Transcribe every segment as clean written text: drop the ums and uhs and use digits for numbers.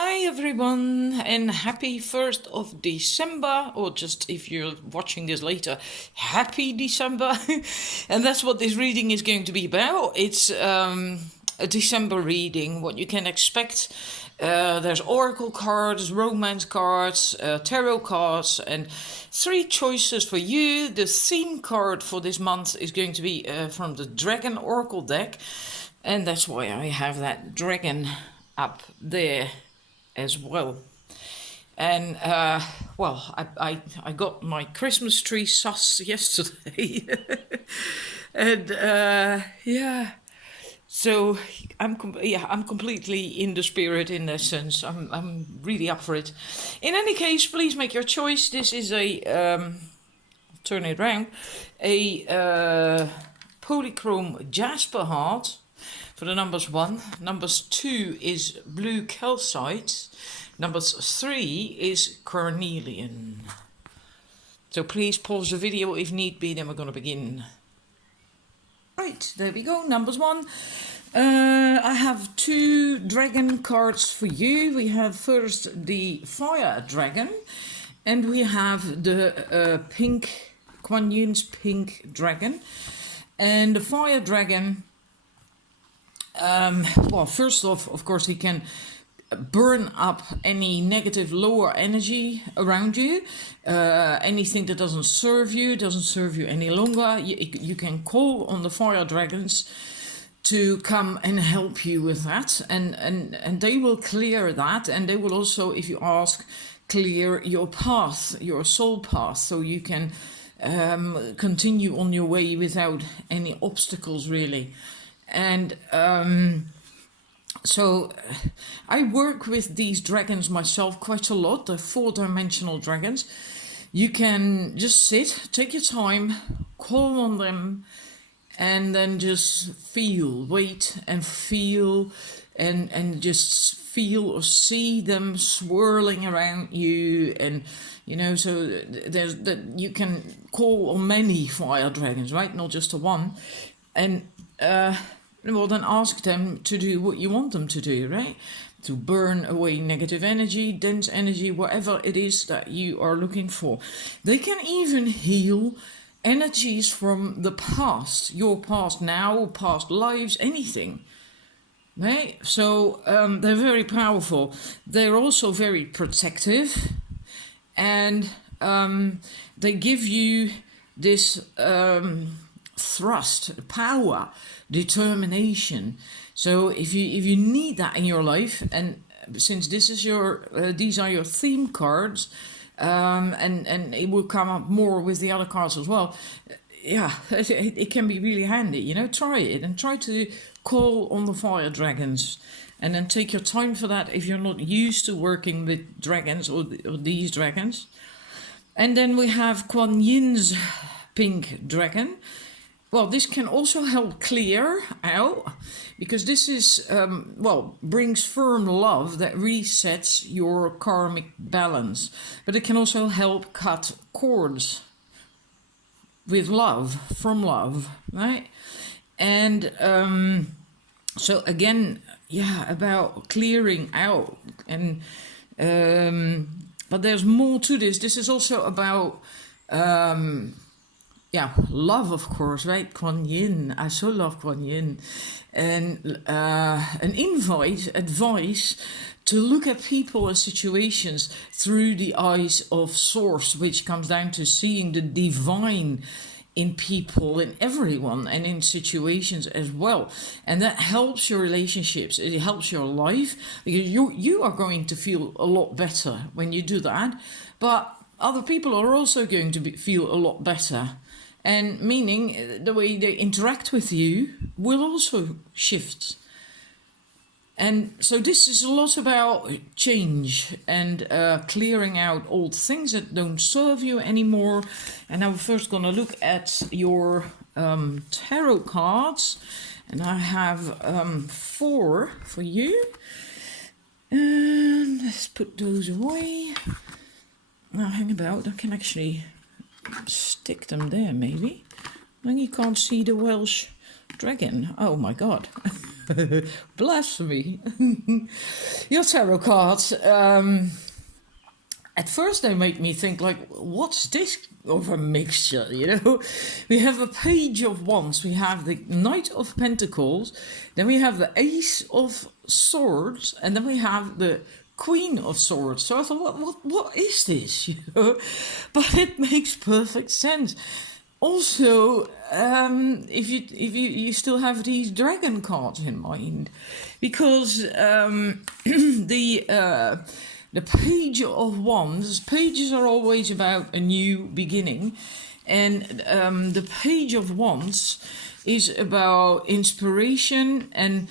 Hi everyone, and happy 1st of December, or just if you're watching this later, happy December. And that's what this reading is going to be about. It's a December reading, what you can expect. There's oracle cards, romance cards, tarot cards, and 3 choices for you. The theme card for this month is going to be from the Dragon Oracle deck, and that's why I have that dragon up there as well. And well, I got my Christmas tree sus yesterday. And yeah, so I'm completely in the spirit in that sense. I'm really up for it. In any case, please make your choice. This is a turn it around, a polychrome jasper heart for the numbers 1. Numbers 2 is blue calcite. Numbers 3 is carnelian. So please pause the video if need be, then we're going to begin. Right, there we go. Numbers 1. I have 2 dragon cards for you. We have first the fire dragon, and we have the pink, Kuan Yin's pink dragon. And the fire dragon, well, first off, of course, he can burn up any negative lower energy around you, anything that doesn't serve you any longer. You can call on the fire dragons to come and help you with that, and they will clear that, and they will also, if you ask, clear your path, your soul path, so you can continue on your way without any obstacles, really. And so I work with these dragons myself quite a lot. They're 4-dimensional dragons. You can just sit, take your time, call on them, and then just feel, wait and feel, and just feel or see them swirling around you. And you know, so there's that you can call on many fire dragons, right? Not just the one. And well, then ask them to do what you want them to do, right? To burn away negative energy, dense energy, whatever it is that you are looking for. They can even heal energies from the past, your past now, past lives, anything. Right? So they're very powerful. They're also very protective, and they give you this thrust, power, determination. So if you need that in your life, and since this is your these are your theme cards, and it will come up more with the other cards as well. Yeah, it can be really handy. You know, try it and try to call on the fire dragons, and then take your time for that if you're not used to working with dragons or these dragons. And then we have Kuan Yin's pink dragon. Well, this can also help clear out, because this is, well, brings firm love that resets your karmic balance. But it can also help cut cords with love, from love, right? And so again, yeah, about clearing out. And but there's more to this. This is also about yeah, love, of course, right? Kuan Yin. I so love Kuan Yin. And an advice to look at people and situations through the eyes of Source, which comes down to seeing the divine in people, in everyone, and in situations as well. And that helps your relationships. It helps your life, because you are going to feel a lot better when you do that. But other people are also going to feel a lot better. And meaning the way they interact with you will also shift. And so this is a lot about change and clearing out old things that don't serve you anymore. And now we're first going to look at your tarot cards. And I have 4 for you. And let's put those away. Now hang about, I can actually stick them there maybe. Then you can't see the Welsh dragon. Oh my God. Blasphemy. Your tarot cards. At first they make me think like, what's this of a mixture, you know? We have a Page of Wands, we have the Knight of Pentacles, then we have the Ace of Swords, and then we have the Queen of Swords. So I thought, what is this? You know? But it makes perfect sense. Also, if you still have these dragon cards in mind, because the Page of Wands, pages are always about a new beginning, and the Page of Wands is about inspiration and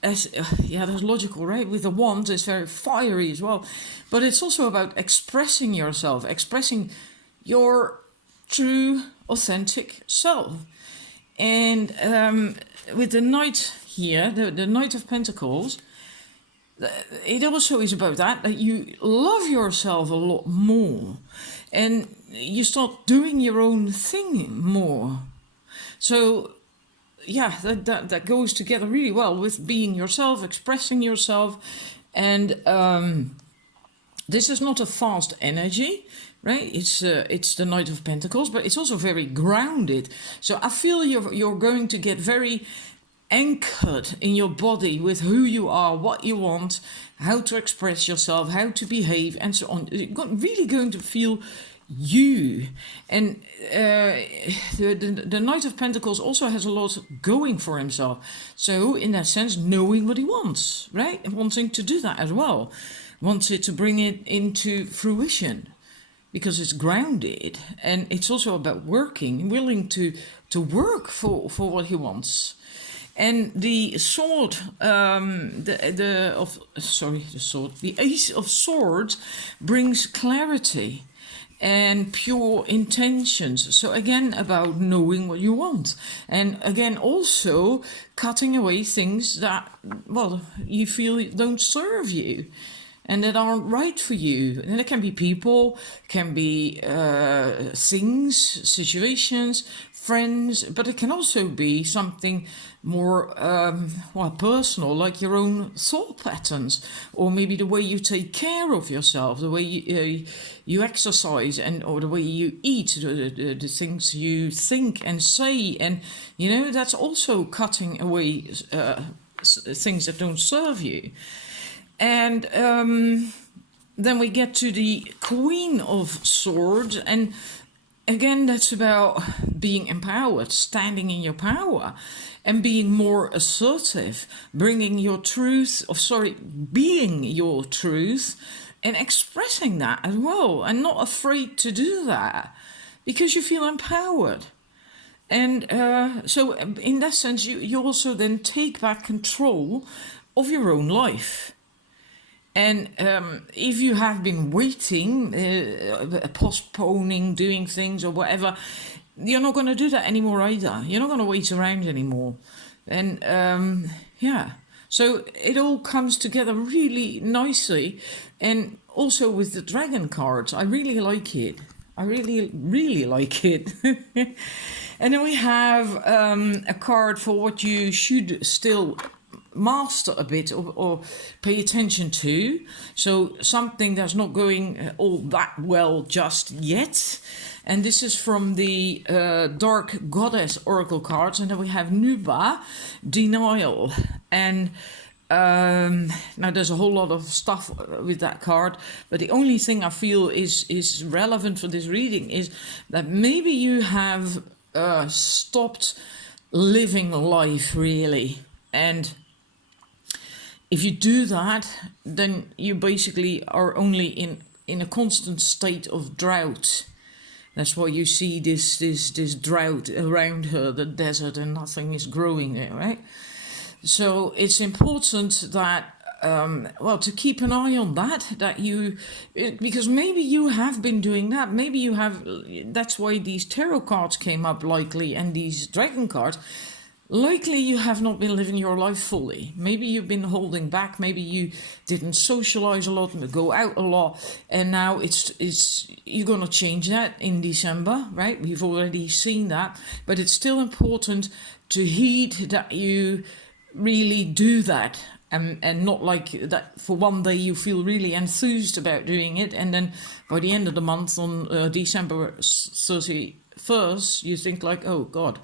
that's logical, right? With the wand, it's very fiery as well, but it's also about expressing yourself, expressing your true, authentic self. And with the Knight here, the Knight of Pentacles, it also is about that you love yourself a lot more, and you start doing your own thing more. So yeah, that goes together really well with being yourself, expressing yourself, and this is not a fast energy, right? It's the Knight of Pentacles, but it's also very grounded. So I feel you're going to get very anchored in your body with who you are, what you want, how to express yourself, how to behave, and so on. You're really going to feel you. And the Knight of Pentacles also has a lot going for himself. So in that sense, knowing what he wants, right? And wanting to do that as well. Wanted to bring it into fruition because it's grounded. And it's also about working, willing to work for what he wants. And the sword, the Ace of Swords brings clarity and pure intentions. So again, about knowing what you want, and again also cutting away things that, well, you feel don't serve you and that aren't right for you. And it can be people, can be things, situations, friends, but it can also be something more personal, like your own thought patterns, or maybe the way you take care of yourself, the way you exercise, and or the way you eat, the things you think and say, and you know, that's also cutting away things that don't serve you. And then we get to the Queen of Swords, and again, that's about being empowered, standing in your power, and being more assertive, bringing your truth, being your truth, and expressing that as well, and not afraid to do that, because you feel empowered. And so in that sense, you also then take back control of your own life. And if you have been waiting, postponing, doing things or whatever, you're not going to do that anymore either. You're not going to wait around anymore. And so it all comes together really nicely. And also with the dragon cards, I really like it. I really, really like it. And then we have a card for what you should still master a bit or pay attention to. So something that's not going all that well just yet. And this is from the Dark Goddess Oracle cards. And then we have Nuba, Denial. And now there's a whole lot of stuff with that card, but the only thing I feel is relevant for this reading is that maybe you have stopped living life really. And if you do that, then you basically are only in a constant state of drought. That's why you see this drought around her, the desert, and nothing is growing there, right? So it's important that, to keep an eye on that because maybe you have been doing that. Maybe you have, that's why these tarot cards came up likely, and these dragon cards. likely you have not been living your life fully. Maybe you've been holding back. Maybe you didn't socialize a lot, go out a lot, and now it's you're gonna change that in December, right? We've already seen that, but it's still important to heed that you really do that. And not like that for one day you feel really enthused about doing it, and then by the end of the month on December 31st you think like, oh God,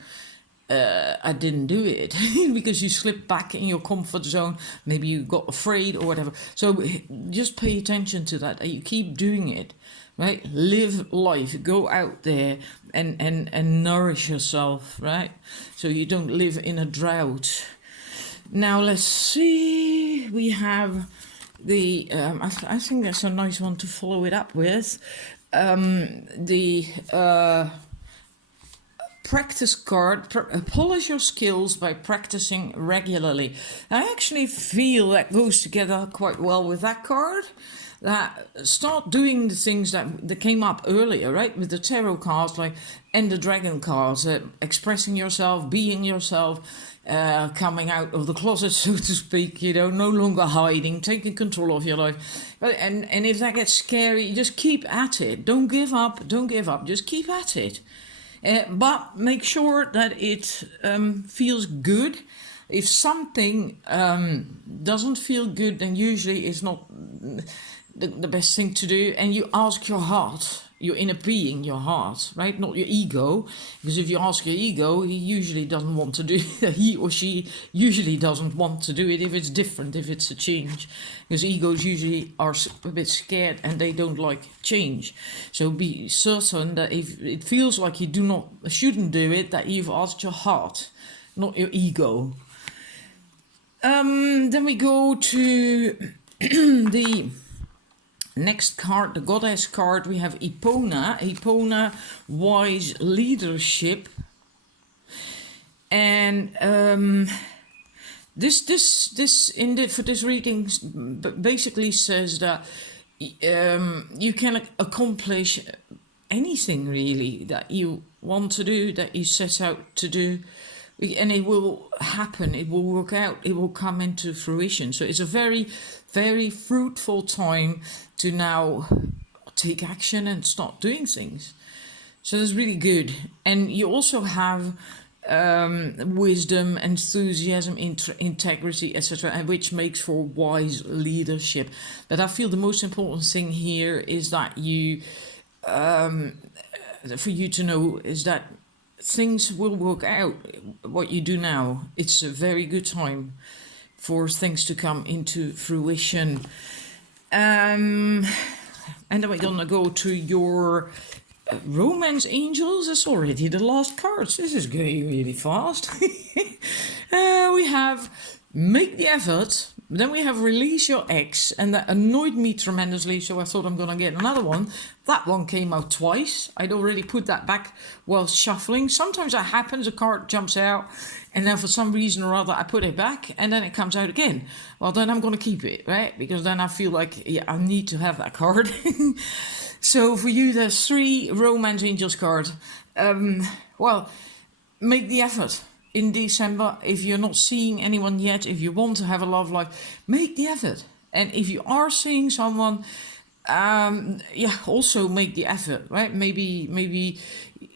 I didn't do it because you slipped back in your comfort zone. Maybe you got afraid or whatever. So just pay attention to that. You keep doing it, right? Live life. Go out there and nourish yourself, right? So you don't live in a drought. Now let's see. We have the. I think that's a nice one to follow it up with. The. Practice card, polish your skills by practicing regularly. I actually feel that goes together quite well with that card. That start doing the things that came up earlier, right? With the tarot cards, like, and the dragon cards, expressing yourself, being yourself, coming out of the closet, so to speak, no longer hiding, taking control of your life. And if that gets scary, just keep at it. Don't give up, just keep at it. But make sure that it feels good. If something doesn't feel good, then usually it's not the best thing to do. And you ask your heart, your inner being, your heart, right? Not your ego. Because if you ask your ego, he usually doesn't want to do it. He or she usually doesn't want to do it if it's different, if it's a change. Because egos usually are a bit scared and they don't like change. So be certain that if it feels like you shouldn't do it, that you've asked your heart, not your ego. Then we go to the next card, the goddess card. We have Epona, wise leadership. And this for this reading basically says that you can accomplish anything really that you want to do, that you set out to do, and it will happen, it will work out, it will come into fruition. So it's a very, very fruitful time to now take action and start doing things. So that's really good. And you also have wisdom, enthusiasm, integrity, etc., which makes for wise leadership. But I feel the most important thing here is that for you to know is that things will work out. What you do now, it's a very good time for things to come into fruition. And then we're gonna go to your romance angels. It's already the last cards. This is going really fast. We have make the effort. Then we have release your ex, and that annoyed me tremendously, so I thought I'm gonna get another one. That one came out twice. I'd already put that back while shuffling. Sometimes that happens, a card jumps out, and then for some reason or other I put it back, and then it comes out again. Well, then I'm gonna keep it, right? Because then I feel like, yeah, I need to have that card. So for you, there's 3 romance angels cards. Well, make the effort. In December, if you're not seeing anyone yet, if you want to have a love life, make the effort. And if you are seeing someone, also make the effort, right? Maybe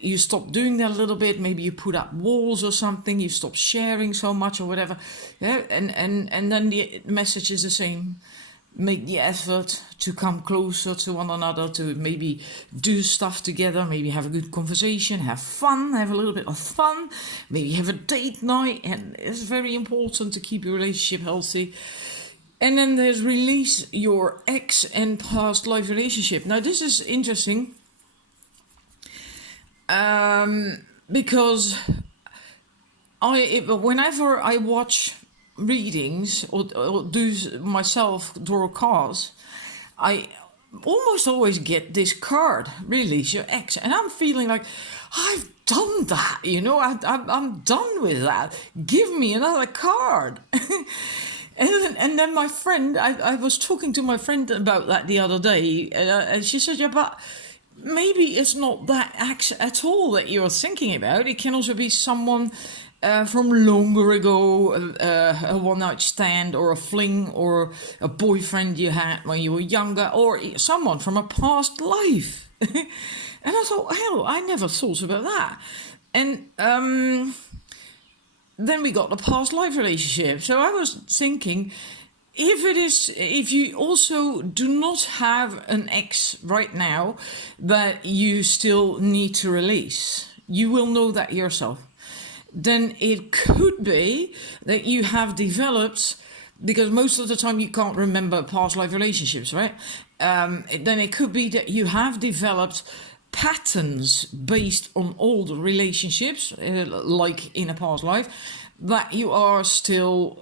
you stop doing that a little bit. Maybe you put up walls or something. You stop sharing so much or whatever. Yeah, and then the message is the same. Make the effort to come closer to one another, to maybe do stuff together, maybe have a good conversation, have fun, have a little bit of fun, maybe have a date night. And it's very important to keep your relationship healthy. And then there's release your ex and past life relationship. Now this is interesting because whenever I watch readings or do myself draw cards, I almost always get this card, release your ex, and I'm feeling like I've done that, I'm done with that, give me another card. And then my friend, I was talking to my friend about that the other day, and she said, yeah, but maybe it's not that ex at all that you're thinking about. It can also be someone from longer ago, a one-night stand or a fling or a boyfriend you had when you were younger, or someone from a past life. And I thought, hell, I never thought about that. And then we got the past life relationship. So I was thinking, if you also do not have an ex right now that you still need to release, you will know that yourself. Then it could be that you have developed, because most of the time you can't remember past life relationships, right? Then it could be that you have developed patterns based on old relationships, like in a past life, that you are still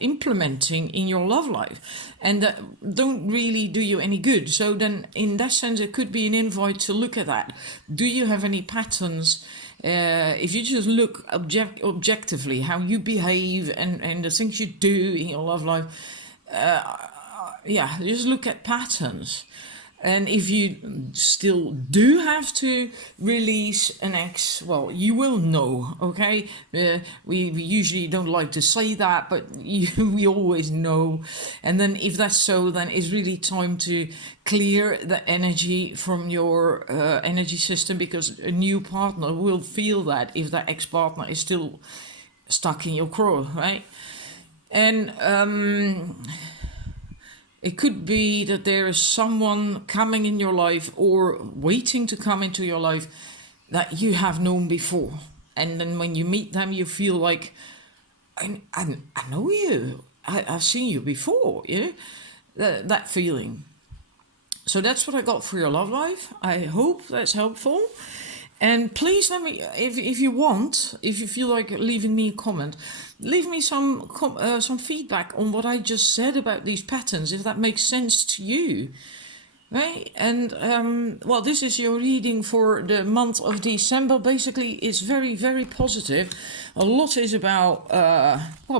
implementing in your love life, and that don't really do you any good. So then in that sense it could be an invite to look at that. Do you have any patterns? If you just look objectively how you behave and the things you do in your love life, just look at patterns. And if you still do have to release an ex, well, you will know, okay? We usually don't like to say that, but we always know. And then if that's so, then it's really time to clear the energy from your energy system, because a new partner will feel that if that ex-partner is still stuck in your craw, right? And it could be that there is someone coming in your life or waiting to come into your life that you have known before. And then when you meet them, you feel like, I know you. I've seen you before, you know? That feeling. So that's what I got for your love life. I hope that's helpful. And please let me, if you want, if you feel like leaving me a comment, leave me some feedback on what I just said about these patterns, if that makes sense to you. Right? And this is your reading for the month of December. Basically, it's very, very positive. A lot is about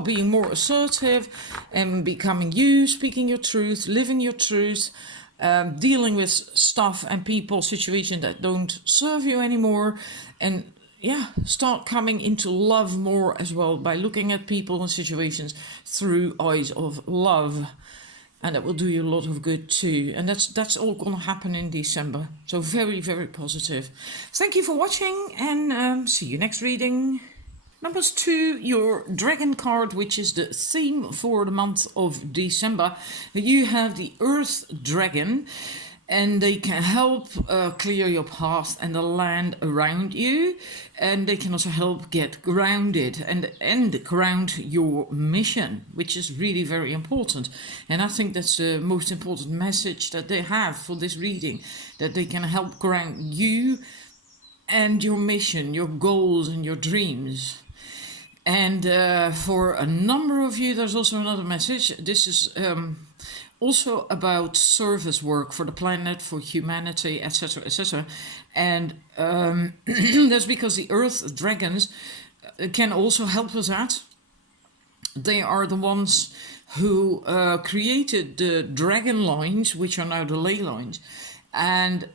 being more assertive and becoming you, speaking your truth, living your truth. Dealing with stuff and people, situations that don't serve you anymore, and start coming into love more as well by looking at people and situations through eyes of love, and that will do you a lot of good too. And that's all gonna happen in December. So very, very positive. Thank you for watching, and see you next reading. Number 2, your dragon card, which is the theme for the month of December. You have the Earth Dragon, and they can help clear your path and the land around you. And they can also help get grounded and ground your mission, which is really very important. And I think that's the most important message that they have for this reading, that they can help ground you and your mission, your goals and your dreams. And for a number of you, there's also another message. This is also about service work for the planet, for humanity, etc., etc. And that's because the Earth Dragons can also help us out. They are the ones who created the dragon lines, which are now the ley lines. And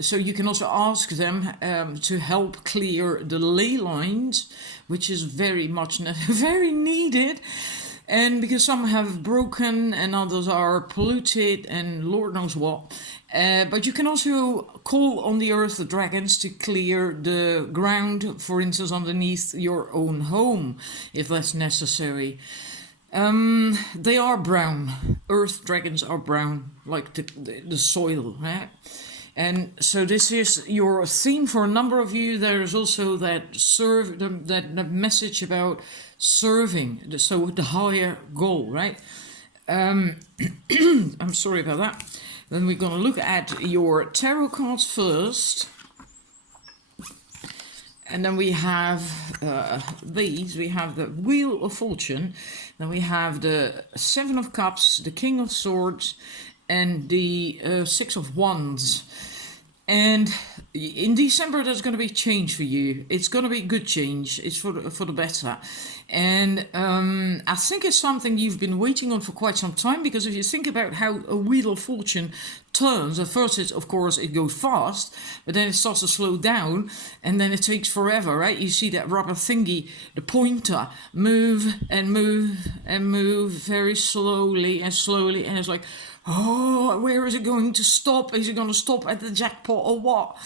so you can also ask them to help clear the ley lines, which is very much very needed. And because some have broken and others are polluted and Lord knows what. But you can also call on the Earth Dragons to clear the ground, for instance, underneath your own home, if that's necessary. They are brown. Earth dragons are brown, like the soil, right? And so this is your theme for a number of you. There is also that message about serving, so the higher goal, right? I'm sorry about that. Then we're going to look at your tarot cards first. And then we have these. We have the Wheel of Fortune. Then we have the Seven of Cups, the King of Swords, and the Six of Wands. And in December, there's going to be change for you. It's going to be good change. It's for the better. And I think it's something you've been waiting on for quite some time, because if you think about how a wheel of fortune turns, at first, of course, it goes fast, but then it starts to slow down, and then it takes forever, right? You see that rubber thingy, the pointer, move and move and move very slowly and slowly, and it's like, oh, where is it going to stop? Is it going to stop at the jackpot or what?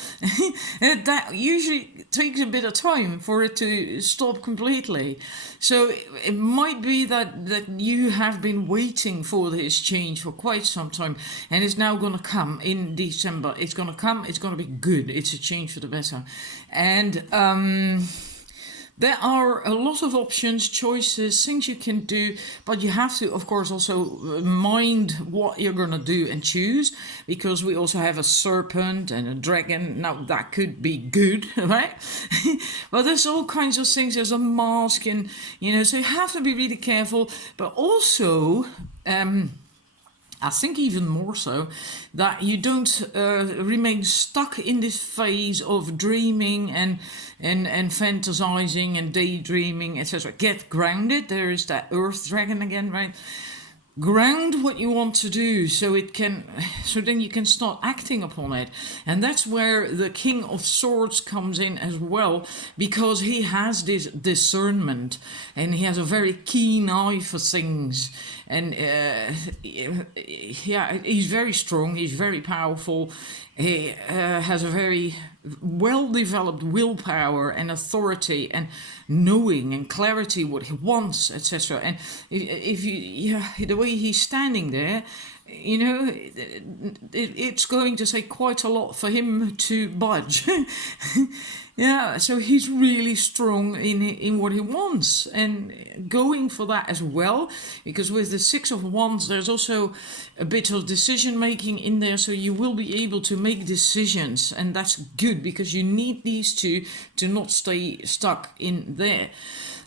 That usually takes a bit of time for it to stop completely. So it might be that you have been waiting for this change for quite some time, and it's now going to come in December. It's going to come. It's going to be good. It's a change for the better. And there are a lot of options, choices, things you can do, but you have to, of course, also mind what you're going to do and choose, because we also have a serpent and a dragon. Now, that could be good, right? But there's all kinds of things. There's a mask, and, so you have to be really careful, but also, I think even more so, that you don't remain stuck in this phase of dreaming and fantasizing and daydreaming, etc. Get grounded. There is that earth dragon again, right? Ground what you want to do, so then you can start acting upon it. And that's where the King of Swords comes in as well, because he has this discernment and he has a very keen eye for things. And he's very strong, he's very powerful, he has a very well-developed willpower and authority and knowing and clarity what he wants, etc. And if the way he's standing there, it's going to take quite a lot for him to budge. Yeah, so he's really strong in what he wants, and going for that as well, because with the Six of Wands there's also a bit of decision making in there, so you will be able to make decisions, and that's good, because you need these two to not stay stuck in there.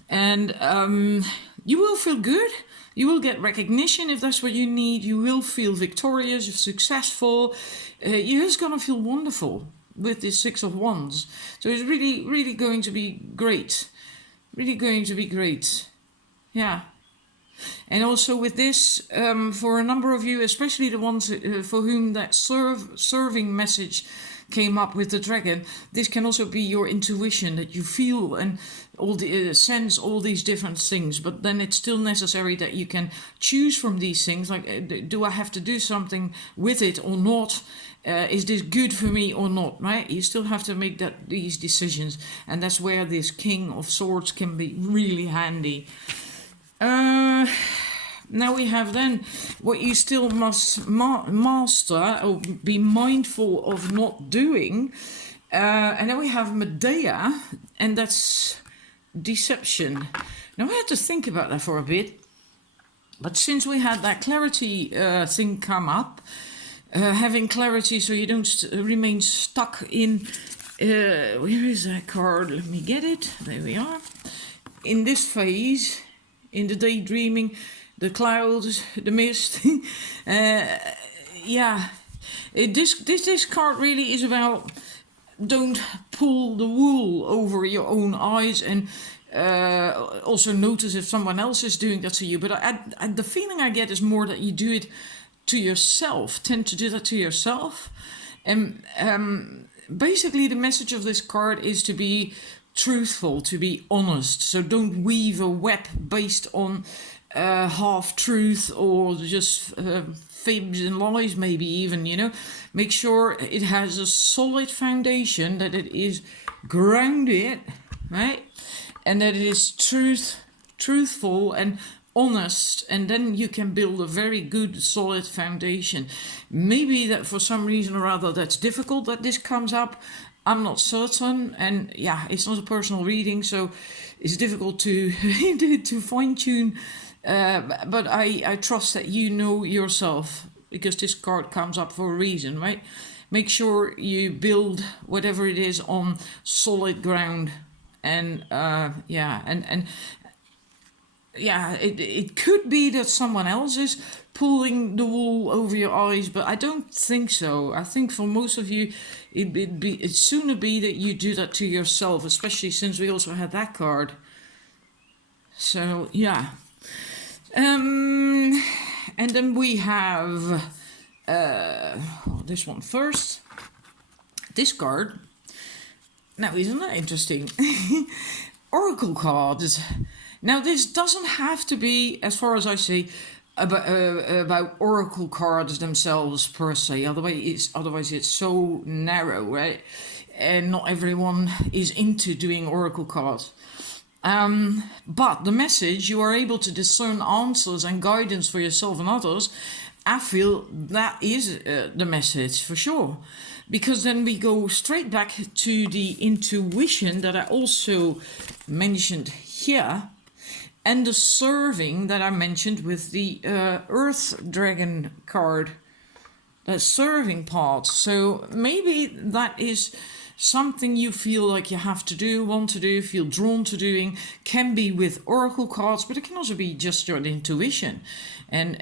And you will feel good. You will get recognition if that's what you need. You will feel victorious, successful. You're just going to feel wonderful with this Six of Wands. So it's really, really going to be great. Really going to be great. Yeah. And also with this, for a number of you, especially the ones for whom that serving message came up with the dragon, this can also be your intuition, that you feel and all the sense all these different things, but then it's still necessary that you can choose from these things, like do I have to do something with it or not? Is this good for me or not, right? You still have to make these decisions, and that's where this King of Swords can be really handy. Now we have then what you still must master or be mindful of not doing. And then we have Medea, and that's deception. Now I had to think about that for a bit. But since we had that clarity thing come up, having clarity so you don't remain stuck in... where is that card? Let me get it. There we are. In this phase, in the daydreaming, the clouds, the mist. This card really is about don't pull the wool over your own eyes, and also notice if someone else is doing that to you. But the feeling I get is more that you do it to yourself, tend to do that to yourself. And basically the message of this card is to be truthful, to be honest. So don't weave a web based on half-truth or just fibs and lies, maybe even, Make sure it has a solid foundation, that it is grounded, right? And that it is truthful and honest, and then you can build a very good solid foundation. Maybe that for some reason or other that's difficult that this comes up. I'm not certain, and it's not a personal reading, so it's difficult to to fine-tune. But I trust that you know yourself, because this card comes up for a reason, right? Make sure you build whatever it is on solid ground, and yeah, it could be that someone else is pulling the wool over your eyes, but I don't think so. I think for most of you, it'd sooner be that you do that to yourself, especially since we also had that card. So yeah. And then we have this one first. This card. Now, isn't that interesting? Oracle cards. Now, this doesn't have to be, as far as I see, about oracle cards themselves per se. Otherwise, it's so narrow, right? And not everyone is into doing oracle cards. But the message, you are able to discern answers and guidance for yourself and others. I feel that is the message for sure. Because then we go straight back to the intuition that I also mentioned here. And the serving that I mentioned with the Earth Dragon card. That serving part. So maybe that is something you feel like you have to do, want to do, feel drawn to doing. Can be with oracle cards, but it can also be just your intuition. And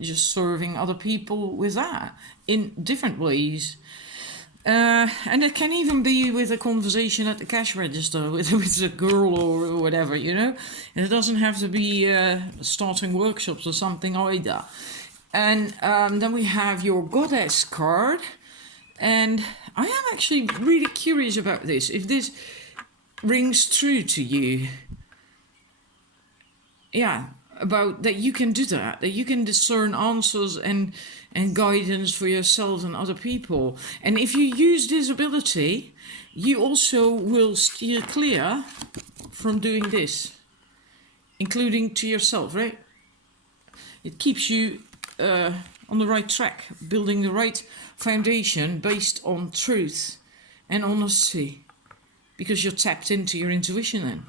just serving other people with that in different ways. And it can even be with a conversation at the cash register with a girl or whatever, you know. And it doesn't have to be starting workshops or something either. And then we have your goddess card. And I am actually really curious about this, if this rings true to you. Yeah, about that you can do that you can discern answers and guidance for yourself and other people. And if you use this ability, you also will steer clear from doing this, including to yourself, right? It keeps you on the right track, building the right foundation based on truth and honesty, because you're tapped into your intuition then.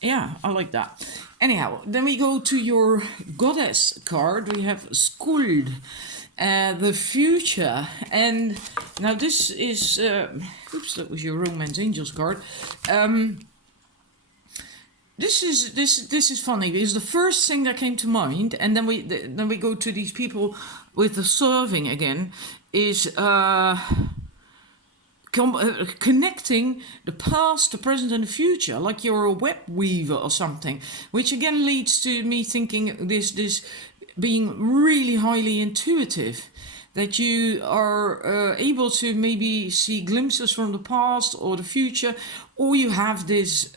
Yeah, I like that. Anyhow, then we go to your goddess card. We have Skuld, the future. And now this is, oops, that was your Romance Angels card. This is funny because the first thing that came to mind, and then we go to these people with the serving again, is connecting the past, the present, and the future, like you're a web weaver or something, which again leads to me thinking this being really highly intuitive, that you are able to maybe see glimpses from the past or the future, or you have this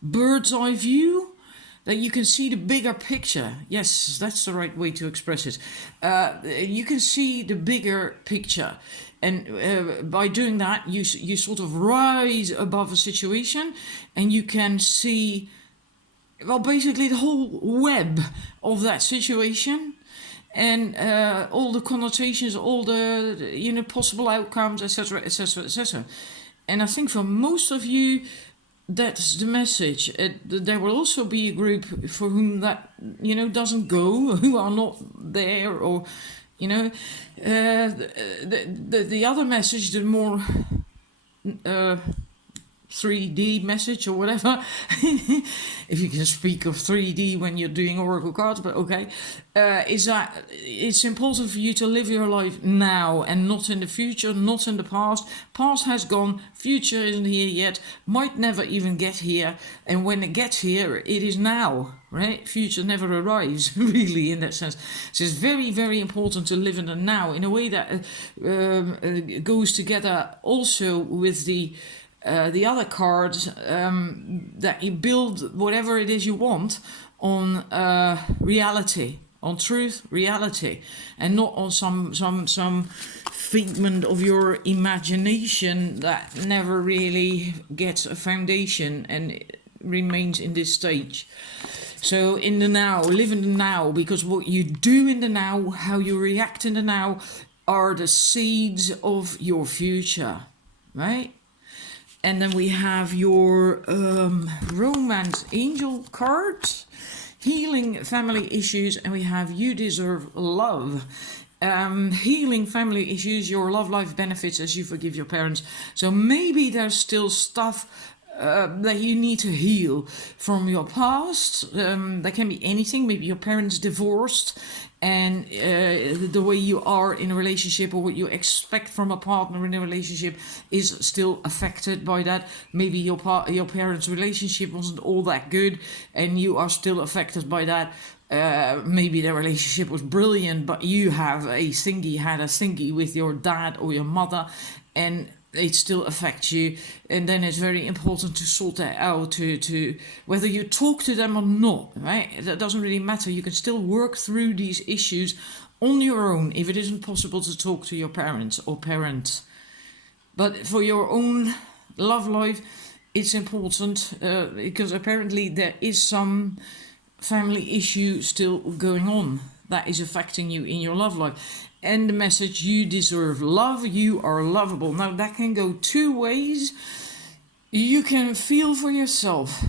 bird's eye view, that you can see the bigger picture. Yes, that's the right way to express it. You can see the bigger picture. And by doing that, you sort of rise above a situation, and you can see, well, basically the whole web of that situation, and all the connotations, all the possible outcomes, etc., etc., etc. And I think for most of you, that's the message. There will also be a group for whom that doesn't go, who are not there, or the other message, the more 3D message or whatever, if you can speak of 3D when you're doing oracle cards, but okay, is that it's important for you to live your life now and not in the future, not in the past. Past has gone, future isn't here yet, might never even get here, and when it gets here, it is now, right? Future never arrives, really, in that sense. So it's very, very important to live in the now in a way that goes together also with the other cards, that you build whatever it is you want on reality, on truth, reality, and not on some figment of your imagination that never really gets a foundation and it remains in this stage. So in the now, live in the now, because what you do in the now, how you react in the now, are the seeds of your future, right? And then we have your Romance Angel cards, healing family issues, and we have You Deserve Love. healing family issues, your love life benefits as you forgive your parents. So maybe there's still stuff that you need to heal from your past. That can be anything. Maybe your parents divorced, and the way you are in a relationship or what you expect from a partner in a relationship is still affected by that. Maybe your parents' relationship wasn't all that good, and you are still affected by that. Maybe their relationship was brilliant, but you had a thingy with your dad or your mother, and it still affects you. And then it's very important to sort that out, to whether you talk to them or not, right? That doesn't really matter. You can still work through these issues on your own if it isn't possible to talk to your parents or parent. But for your own love life, it's important because apparently there is some family issue still going on that is affecting you in your love life. And the message, you deserve love, you are lovable. Now that can go two ways. You can feel for yourself.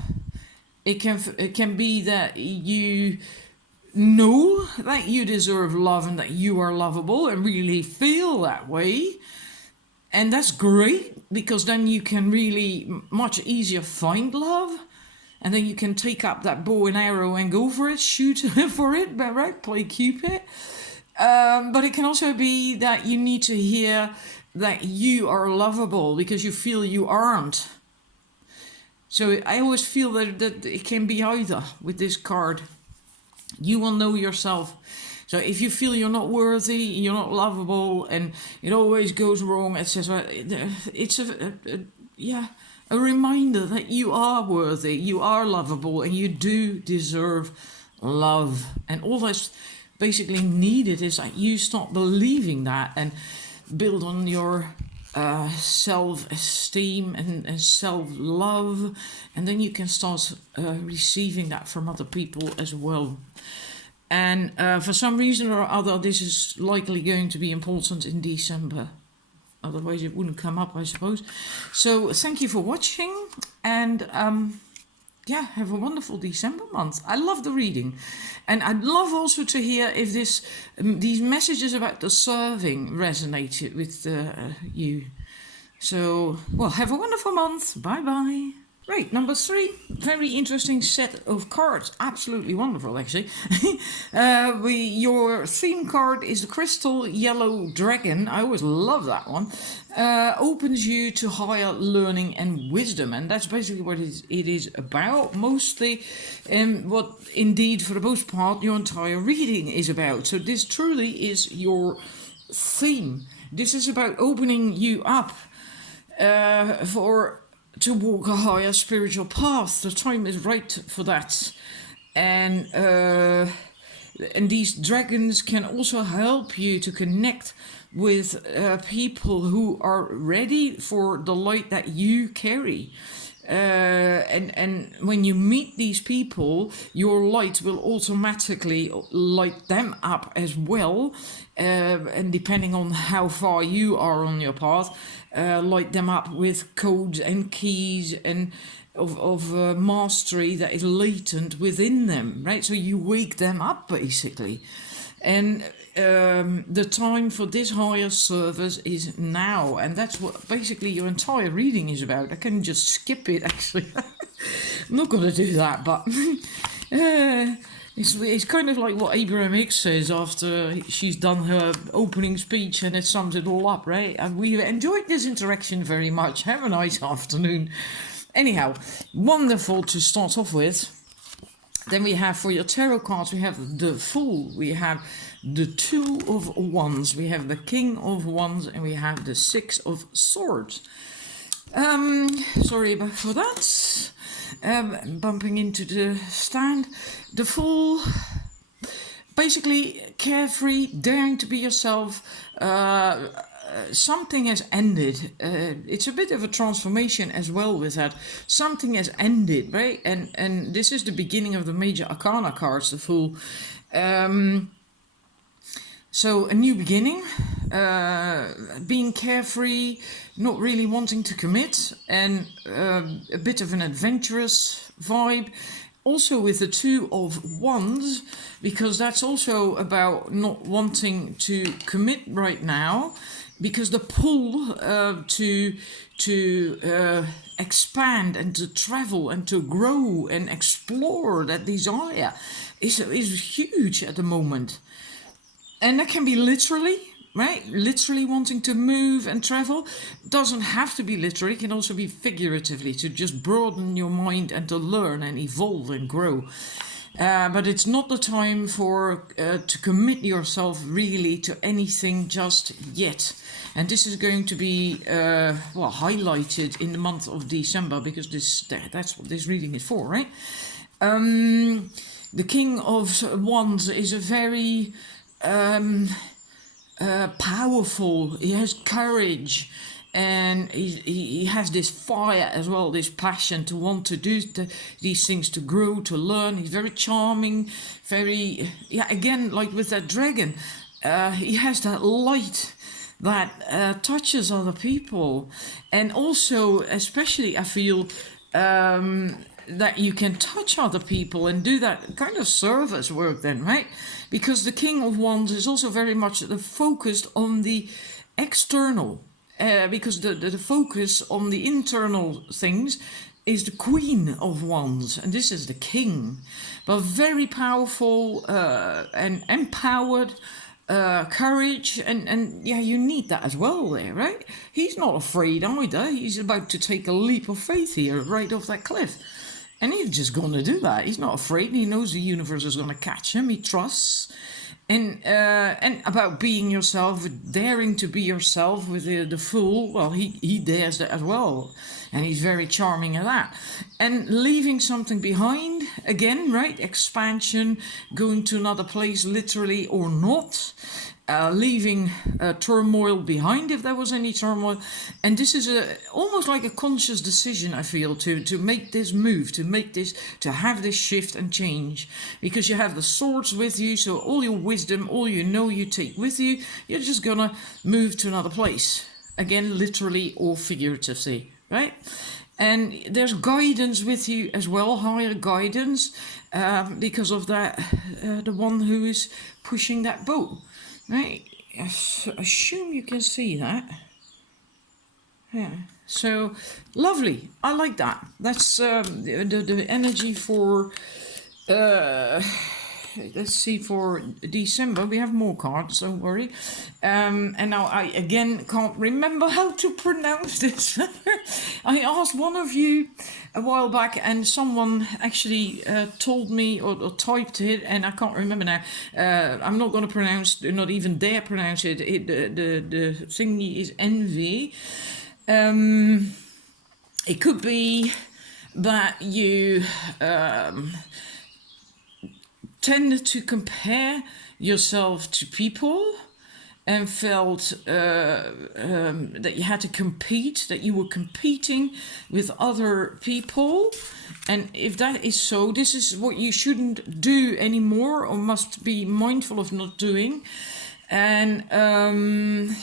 It can be that you know that you deserve love and that you are lovable and really feel that way. And that's great, because then you can really much easier find love. And then you can take up that bow and arrow and go for it, shoot for it, right? Play Cupid. But it can also be that you need to hear that you are lovable because you feel you aren't. So I always feel that it can be either with this card. You will know yourself. So if you feel you're not worthy, you're not lovable, and it always goes wrong, etc., it's a reminder that you are worthy, you are lovable, and you do deserve love. And all that's basically needed is that you start believing that and build on your self-esteem and self-love, and then you can start receiving that from other people as well. And for some reason or other, this is likely going to be important in December. Otherwise it wouldn't come up, I suppose. So thank you for watching, and have a wonderful December month. I love the reading, and I'd love also to hear if these messages about the serving resonated with you. So, well, have a wonderful month. Bye bye. Right, number 3, very interesting set of cards. Absolutely wonderful, actually. Your theme card is the Crystal Yellow Dragon. I always love that one. Opens you to higher learning and wisdom, and that's basically what it is about, mostly, what indeed, for the most part, your entire reading is about. So this truly is your theme. This is about opening you up to walk a higher spiritual path. The time is right for that. And these dragons can also help you to connect with people who are ready for the light that you carry. And when you meet these people, your light will automatically light them up as well. And depending on how far you are on your path, light them up with codes and keys and of mastery that is latent within them, right? So you wake them up, basically. And the time for this higher service is now, and that's what basically your entire reading is about. I can just skip it, actually. I'm not going to do that, but it's kind of like what Abraham Hicks says after she's done her opening speech, and it sums it all up, right? And we've enjoyed this interaction very much. Have a nice afternoon. Anyhow, wonderful to start off with. Then we have, for your tarot cards, we have the Fool, we have the Two of Wands, we have the King of Wands, and we have the Six of Swords. Sorry for that. Bumping into the stand. The Fool, basically carefree, daring to be yourself. Something has ended. It's a bit of a transformation as well with that. Something has ended, right? And this is the beginning of the major arcana cards, the Fool. So a new beginning, being carefree, not really wanting to commit, and a bit of an adventurous vibe. also with the Two of Wands, because that's also about not wanting to commit right now, because the pull to expand and to travel and to grow and explore, that desire is huge at the moment. And that can be literally, right? Literally wanting to move and travel. Doesn't have to be literally, it can also be figuratively, to just broaden your mind and to learn and evolve and grow. But it's not the time for to commit yourself really to anything just yet. And this is going to be highlighted in the month of December, because that's what this reading is for, right? The King of Wands is a very powerful, he has courage, and he has this fire as well, this passion to want to do these things, to grow, to learn. He's very charming, very, again, like with that dragon, he has that light that touches other people. And also, especially, I feel that you can touch other people and do that kind of service work then, right? Because the King of Wands is also very much focused on the external, because the focus on the internal things is the Queen of Wands, and this is the King, but very powerful and empowered, courage, and you need that as well there, right? He's not afraid either. He's about to take a leap of faith here, right off that cliff. And he's just going to do that. He's not afraid. He knows the universe is going to catch him. He trusts. And about being yourself, daring to be yourself with the Fool, well, he dares that as well. And he's very charming at that. And leaving something behind, again, right? Expansion, going to another place, literally or not. Leaving turmoil behind, if there was any turmoil. And this is almost like a conscious decision, I feel, to make this move, to have this shift and change. Because you have the swords with you, so all your wisdom, all you know, you take with you. You're just gonna move to another place. Again, literally or figuratively, right? And there's guidance with you as well, higher guidance, because of that, the one who is pushing that boat. Right, I assume you can see that. Yeah, so lovely. I like that. That's the energy for, let's see, for December. We have more cards, don't worry. And now I again can't remember how to pronounce this. I asked one of you a while back, and someone actually told me or typed it, and I can't remember now. I'm not going to pronounce, not even dare pronounce it. The thingy is envy. It could be that you tend to compare yourself to people and felt that you had to compete, that you were competing with other people. And if that is so, this is what you shouldn't do anymore, or must be mindful of not doing. And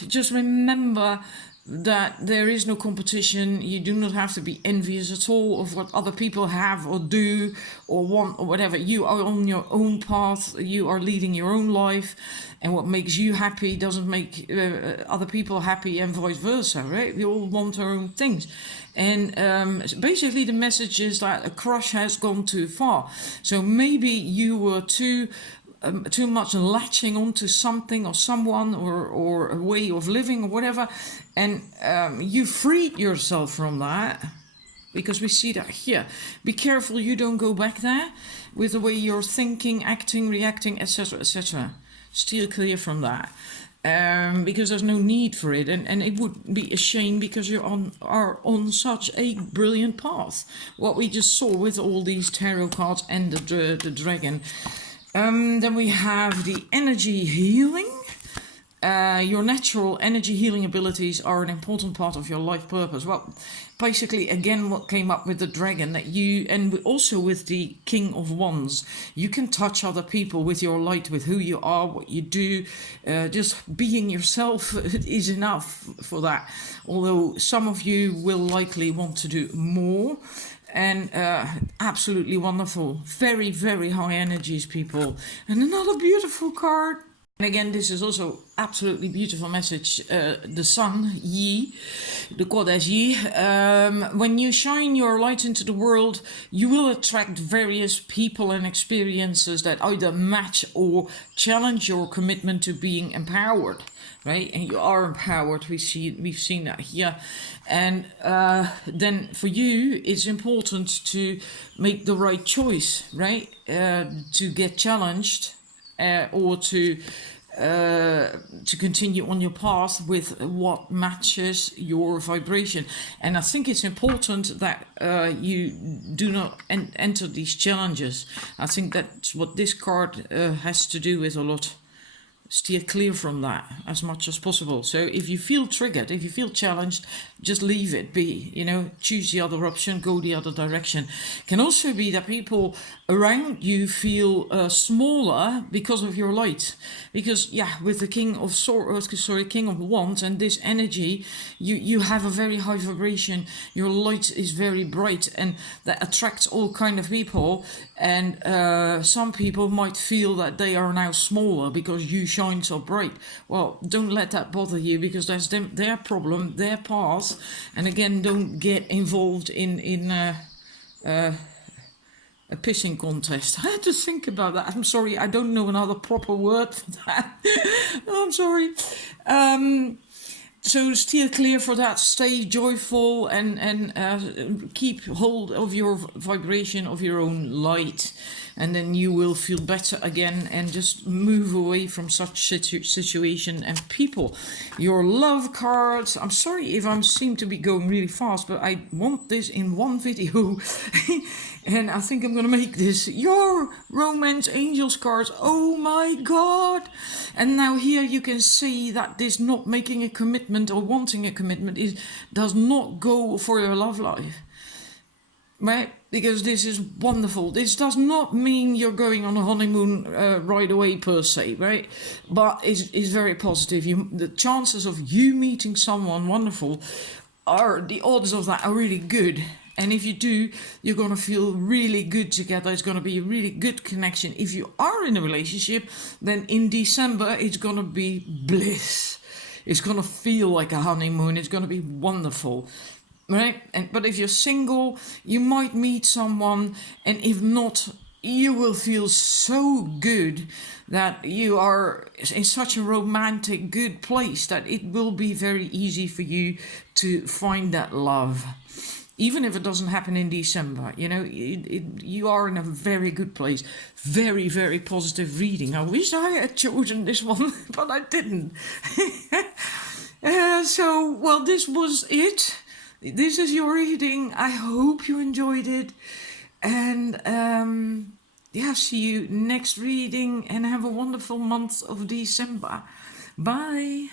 just remember that there is no competition. You do not have to be envious at all of what other people have or do or want or whatever. You are on your own path. You are leading your own life, and what makes you happy doesn't make other people happy, and vice versa, right? We all want our own things. And basically the message is that a crush has gone too far. So maybe you were too much latching onto something or someone or a way of living or whatever, and you freed yourself from that, because we see that here. Be careful you don't go back there with the way you're thinking, acting, reacting, etc., etc. Steer clear from that, because there's no need for it, and it would be a shame, because you are on such a brilliant path. What we just saw with all these tarot cards and the dragon. Then we have the energy healing. Your natural energy healing abilities are an important part of your life purpose. Well, basically, again, what came up with the dragon, that you, and also with the King of Wands, you can touch other people with your light, with who you are, what you do. Just being yourself is enough for that. Although some of you will likely want to do more. and absolutely wonderful. Very, very high energies, people. And another beautiful card. And again, this is also absolutely beautiful message. The sun, Yi, the goddess Yi. When you shine your light into the world, you will attract various people and experiences that either match or challenge your commitment to being empowered. Right, and you are empowered. We've seen that here, and then for you, it's important to make the right choice, right? To get challenged, or to continue on your path with what matches your vibration. And I think it's important that you do not enter these challenges. I think that's what this card has to do with a lot. Steer clear from that as much as possible. So if you feel triggered, if you feel challenged, just leave it be, choose the other option, go the other direction. Can also be that people around you feel smaller because of your light. Because with the King of Wands and this energy, you have a very high vibration. Your light is very bright, and that attracts all kind of people. And some people might feel that they are now smaller because you shine so bright. Well, don't let that bother you, because that's their problem, their path. And again, don't get involved in a pissing contest. I had to think about that. I'm sorry, I don't know another proper word for that. I'm sorry. So steer clear for that. Stay joyful and keep hold of your vibration, of your own light, and then you will feel better again, and just move away from such situation and people. Your love cards. I'm sorry if I seem to be going really fast, but I want this in one video. And I think I'm going to make this. Your romance angels cards. Oh my God. And now here you can see that this not making a commitment or wanting a commitment does not go for your love life. Right? Because this is wonderful. This does not mean you're going on a honeymoon right away per se, right? But it's very positive. The chances of you meeting someone wonderful the odds of that are really good. And if you do, you're going to feel really good together. It's going to be a really good connection. If you are in a relationship, then in December, it's going to be bliss. It's going to feel like a honeymoon. It's going to be wonderful. Right? But if you're single, you might meet someone. And if not, you will feel so good that you are in such a romantic, good place that it will be very easy for you to find that love. Even if it doesn't happen in December, you are in a very good place. Very, very positive reading. I wish I had chosen this one, but I didn't. This was it. This is your reading. I hope you enjoyed it. And see you next reading, and have a wonderful month of December. Bye.